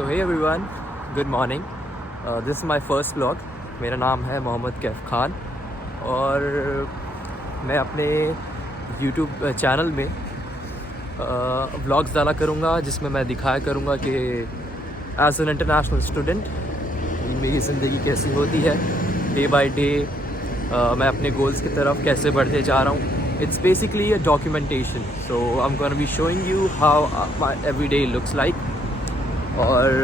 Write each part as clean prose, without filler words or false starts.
So hey everyone, good morning. This is my first vlog. मेरा नाम है मोहम्मद कैफ खान और मैं अपने यूट्यूब चैनल में व्लॉग्स डाला करूँगा जिसमें मैं दिखाया करूँगा कि एज एन इंटरनेशनल स्टूडेंट मेरी ज़िंदगी कैसी होती है, डे बाय डे मैं अपने गोल्स की तरफ कैसे बढ़ते जा रहा हूँ। It's basically a documentation, so I am gonna be showing you how my every day looks like. और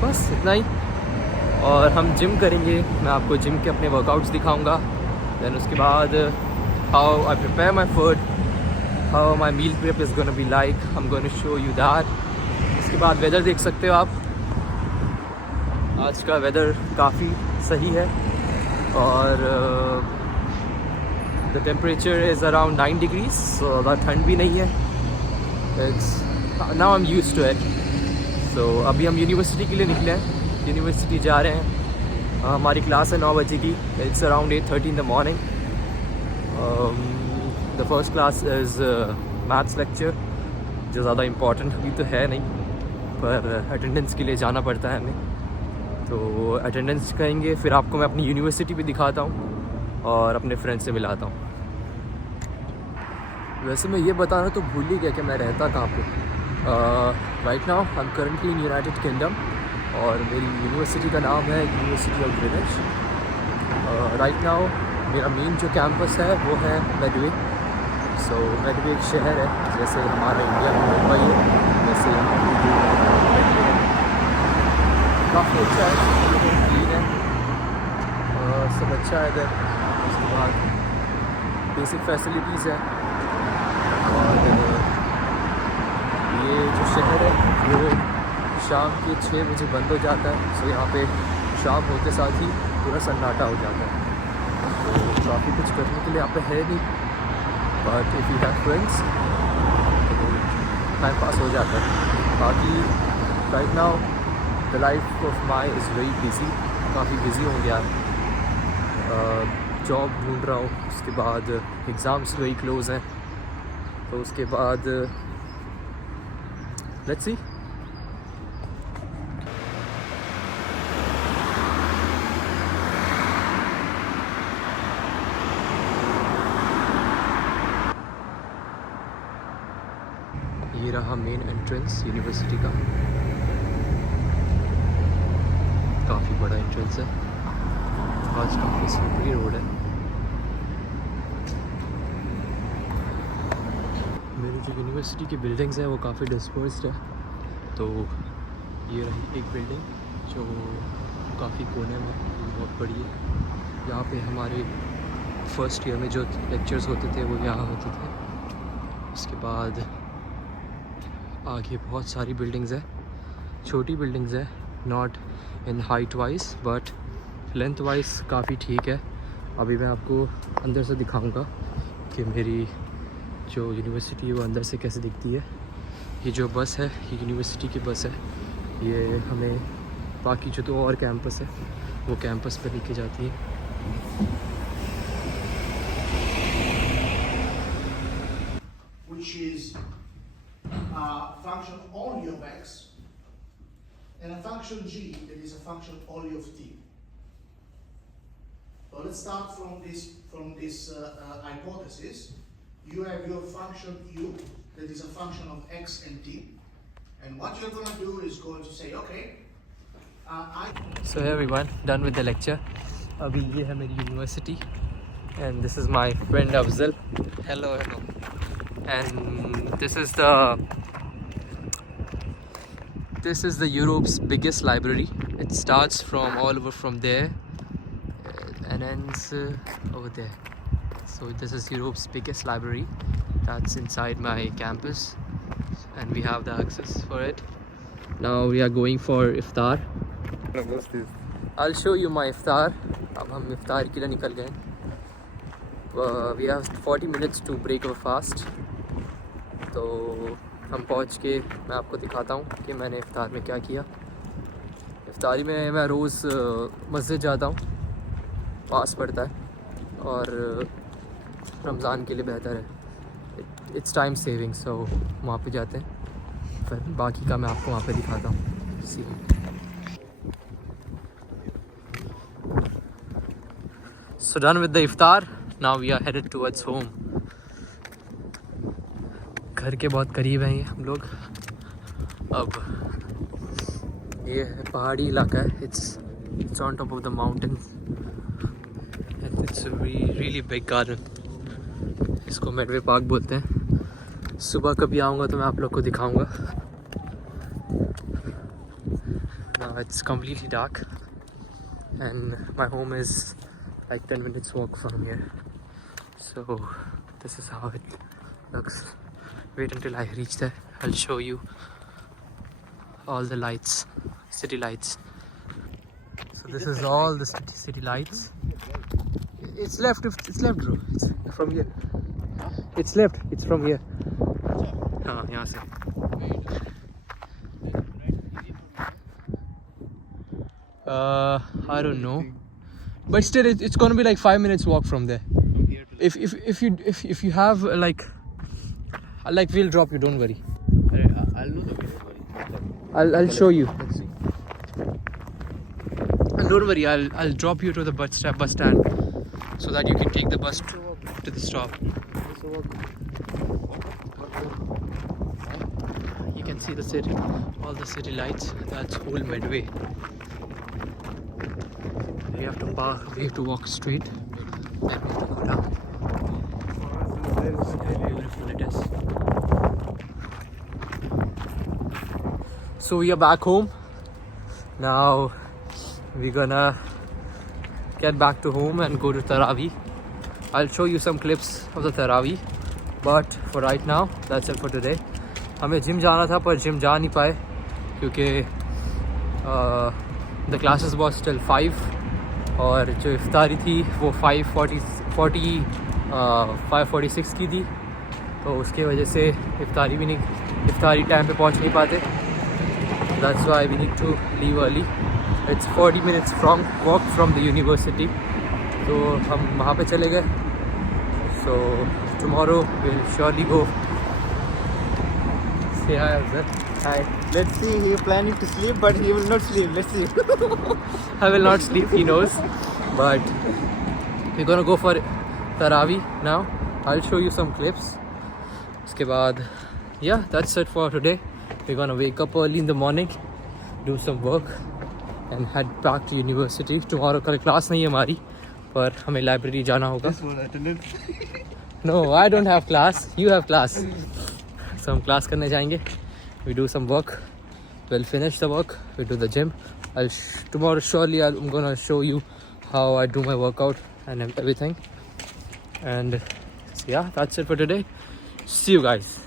बस इतना ही। और हम जिम करेंगे, मैं आपको जिम के अपने वर्कआउट्स दिखाऊंगा। दैन उसके बाद how I prepare my food, how my meal prep is gonna be like, I am gonna show you that. इसके बाद वेदर देख सकते हो आप, आज का वेदर काफ़ी सही है और the temperature is around 9 degrees, so ज़्यादा ठंड भी नहीं है। It's now I am used to it. So अभी हम यूनिवर्सिटी के लिए निकले हैं, यूनिवर्सिटी जा रहे हैं। हमारी क्लास है 9 बजे की। It's around 8:30 in the morning. The first class is maths lecture, जो ज़्यादा इम्पॉर्टेंट अभी तो है नहीं, पर अटेंडेंस के लिए जाना पड़ता है हमें। तो अटेंडेंस करेंगे, फिर आपको मैं अपनी यूनिवर्सिटी भी दिखाता हूँ और अपने फ्रेंड से मिलाता हूँ। वैसे मैं ये बताना तो भूल ही गया कि मैं रहता कहाँ पे। Right now I am currently in United kingdom और मेरी यूनिवर्सिटी का नाम है university of Greenwich. Right now मेरा मेन जो कैंपस है वो है मेडवे। सो मेडवे एक शहर है, जैसे हमारा इंडिया में मुंबई है, वैसे मेडवे है। काफ़ी अच्छा है, क्लीन है, सब अच्छा है इधर। उसके बाद बेसिक फैसिलिटीज़ है। और ये जो शहर है वो शाम के 6 बजे बंद हो जाता है। सो यहाँ पे शाम होते साथ ही पूरा सन्नाटा हो जाता है। तो काफ़ी कुछ करने के लिए यहाँ पे है नहीं, but if you have friends तो टाइम पास हो जाता है। बाकी right now the life of my is very busy, काफ़ी बिजी हो गया है। जॉब ढूंढ रहा हूँ, उसके बाद एग्ज़ाम्स वही क्लोज़ हैं, तो उसके बाद लेट्स सी। ये रहा मेन एंट्रेंस यूनिवर्सिटी का, काफ़ी बड़ा एंट्रेंस है। आज काफ़ी स्लिपरी रोड है। मेरी जो यूनिवर्सिटी की बिल्डिंग्स हैं वो काफ़ी डिस्पर्स्ड है। तो ये रही एक बिल्डिंग जो काफ़ी कोने में, बहुत बड़ी है। यहाँ पे हमारे फर्स्ट ईयर में जो लेक्चर्स होते थे वो यहाँ होते थे। उसके बाद आगे बहुत सारी बिल्डिंग्स हैं, छोटी बिल्डिंग्स हैं, not in height wise but length wise काफ़ी ठीक है। अभी मैं आपको अंदर से दिखाऊंगा कि मेरी जो यूनिवर्सिटी है वो अंदर से कैसे दिखती है। ये जो बस है ये यूनिवर्सिटी की बस है, ये हमें बाकी जो तो और कैंपस है वो कैंपस पर लेके जाती है। Which is a function only of x, and a function g that is a function only of t. So let's start from this hypothesis. You have your function u that is a function of x and t, and what you're going to do is going to say, okay, So everyone, done with the lecture. अभी ये है मेरी university and this is my friend Afzal. Hello. And this is the Europe's biggest library. It starts from all over from there and ends over there. So this is Europe's biggest library that's inside my campus and we have the access for it. Now we are going for iftar. I'll show you my iftar. अब हम इफ्तार के लिए निकल गए। We have 40 minutes to break our fast. तो हम पहुंच के मैं आपको दिखाता हूँ कि मैंने इफ्तार में क्या किया। इफ्तारी में मैं रोज़ मस्जिद जाता हूँ, पास पड़ता है और रमज़ान के लिए बेहतर है। इट्स टाइम सेविंग, सो वहाँ पे जाते हैं, फिर बाकी का मैं आपको वहाँ पे दिखाता हूँ। सी So done with the iftar. Now we are headed towards home. घर के बहुत करीब हैं ये हम लोग। अब ये है पहाड़ी इलाका है, it's on top of the mountain and it's a really big garden. इसको मेडवे पार्क बोलते हैं। सुबह कभी आऊँगा तो मैं आप लोग को दिखाऊँगा। Now it's completely dark and my home is like 10 minutes walk from here, so this is how it looks. Wait until I reach there, I'll show you all the lights, city lights. So this is all the city lights. It's left bro, it's from here. It's left, it's from here. हाँ यहाँ से। I don't know, but still it's gonna be like 5 minutes walk from there. If you have like we'll drop you, don't worry. I'll know the way. I'll show you. Let's see. And don't worry, I'll drop you to the bus stand so that you can take the bus to the stop. You can see the city, all the city lights. That's whole Medway. We have to park, we have to walk straight, then we have to go down. Look how beautiful it is. So we are back home. Now we're gonna get back to home and go to Taraweeh. I'll show you some clips of the Taraweeh, but for right now, that's it for today. हमें gym जाना था पर gym जा नहीं पाए क्योंकि the classes was till 5 और जो इफ्तारी थी वो 5:46 की थी, तो उसके वजह से इफ्तारी टाइम पे पहुंच नहीं पाते। That's why we need to leave early. It's 40 minutes walk from the university. तो हम वहाँ पे चले गए। So tomorrow we'll surely go. Say hi, Afzal. Hi. Let's see. He planning to sleep, but he will not sleep. Let's see. I will not sleep, he knows. But we're gonna go for Taraweeh now. I'll show you some clips. उसके बाद, yeah, that's it for today. We're gonna wake up early in the morning, do some work, and head back to university. Tomorrow कल class नहीं है हमारी, पर हमें library जाना होगा. This was attendance. No, I don't have class. You have class. So हम class करने जाएंगे. We do some work. We'll finish the work. We do the gym. Tomorrow surely I'm gonna show you how I do my workout and everything. And yeah, that's it for today. See you guys.